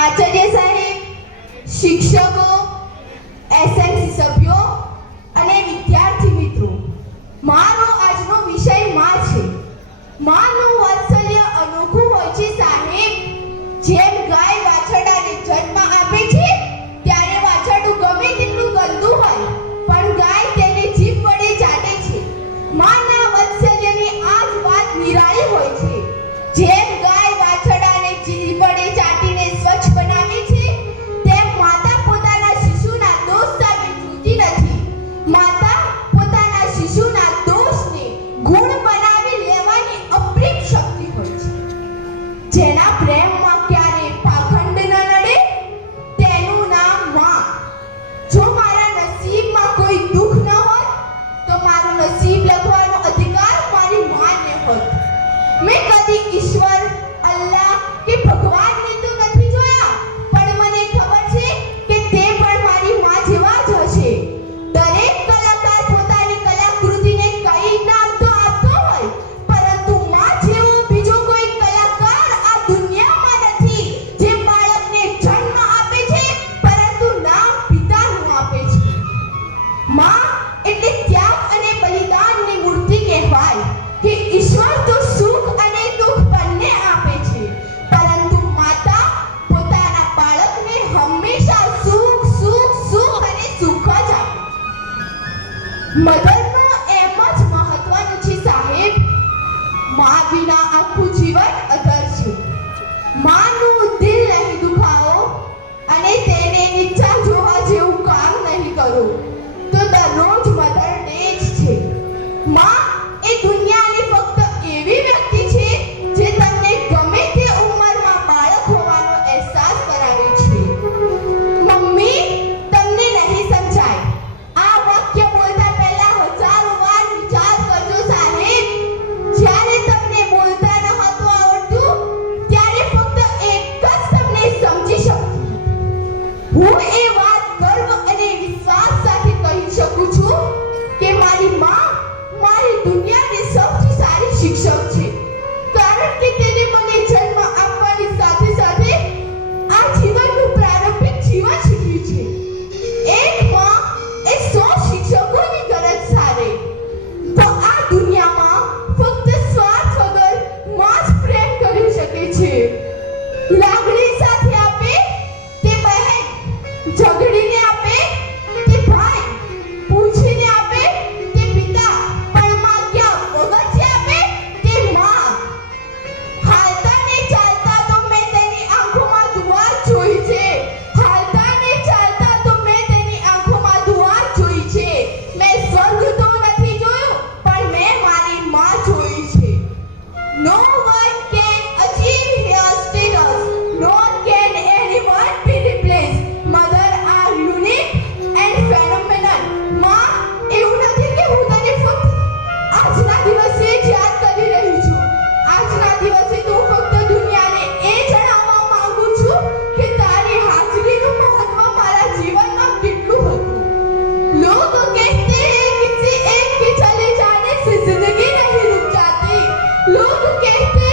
આચાર્ય સાહેબ, શિક્ષકો, એસએમસી સભ્યો અને વિદ્યાર્થી મિત્રો, મારો આજનો વિષય માં છે. માનું વાત્સલ્ય અનોખું હોય છે સાહેબ. જેમ ગાય વાછરડાને જન્મ આપે છે ત્યારે વાછરડું ગમે તેટલું ગંદુ હોય પણ ગાય તેને જીભ વડે ચાટે છે. માના વાત્સલ્યની આ જ વાત નિરાળી હોય છે. જેમ ગાય વાછરડાને જીભ વડે ચાટીને સ્વચ્છ બનાવે છે તેમ માતા પોતાના શિશુના દોષ સામે ઝૂકતી નથી. માતા પોતાના શિશુના દોષને ગુણ બનાવી લેવાની અપરિમ શક્તિ હોય છે. જેના પ્રેમમાં ક્યારે પાખંડ ન નડે તેનું નામ માં. જો મારા નસીબમાં કોઈ દુઃખ ન હોત તો મારું નસીબ લખવાનો અધિકાર મારી માને હોત. મેં કદી ઈશ્વર, અલ્લાહ કે ભગવાનને તો નથી જોયા પણ મને ખબર છે કે તે પણ મારી માં જેવા જ હશે. દરેક કલાકાર પોતાની કલાકૃતિને કઈ નામ તો આપતો હોય પરંતુ માં જેવો બીજો કોઈ કલાકાર આ દુનિયામાં નથી જે બાળકને જન્મ આપે છે પરંતુ નામ પિતાનું આપે છે. માં એટલે ત્યાગ અને બલિદાનની મૂર્તિ કહેવાય કે ઈશ્વર તો સુખ અને દુઃખ બંને આપે છે પરંતુ માતા પોતાના બાળકને હંમેશા સુખ સુખ સુખ અને સુખ જ આપે છે. મદરનું એમ જ મહત્વનું છે સાહેબ. માં વિના આખું જીવન અધર છે. માનું દિલ નહીં દુખાવો અને તેને નીચા જોવા જેવું કામ નહીં કરો તો દરરોજ મધર ડે જ છે. માં એ દુનિયાની ફક્ત એવી વ્યક્તિ છે જે તમને ગમે તે ઉંમરમાં બાળક હોવાનો અહેસાસ કરાવે છે. મમ્મી, તમને નહીં સમજાય. આ વાક્ય બોલતા પહેલા હજારો વાર વિચાર કરજો સાહેબ. જ્યારે તમને બોલતા ન હતું આવડતું ત્યારે ફક્ત એક જ તમને સમજી શકતી. હું એ વાત ગર્વ અને વિશ્વાસ સાથે કહી શકું છું કે મારી માં મારી દુનિયાની સૌથી સારી શિક્ષક છે. કારણ કે તેને મને જન્મ આપવાની સાથે સાથે આ જીવનનું પ્રારંભિક જીવન શીખ્યું છે. એક માં એ 100 શિક્ષકોની ગરજ સારે. તો આ દુનિયામાં ફક્ત સ્વાર્થ વગર માં જ પ્રેમ કરી શકે છે. લાગણી સાથે આપે તે બહેન, ઝઘડીને આપે તે ભાઈ, પૂછીને આપે તે પિતા, પણ માંગ્યા વગર જે આપે તે માં. હાલતા ને ચાલતા તો મેં તેની આંખોમાં દુઆ જોઈ છે. હાલતા ને ચાલતા તો મેં તેની આંખોમાં દુઆ જોઈ છે. મેં સ્વર્ગ તો નથી જોયું પણ મેં મારી માં જોઈ છે. No one can achieve her status, nor can anyone be replaced. Mother are unique and phenomenal. માં, એવું નથી કે હું તને ફક્ત આજના દિવસે જ યાદ કરી રહી છું. આજના દિવસે તો હું ફક્ત દુનિયાને એ જણાવવા માંગુ છું કે તારી હાજરીનું મહત્વ મારા જીવનમાં કેટલું હતું. लोग कहते हैं किसी एक के चले जाने से जिंदगी नहीं रुक जाती. लोग कहते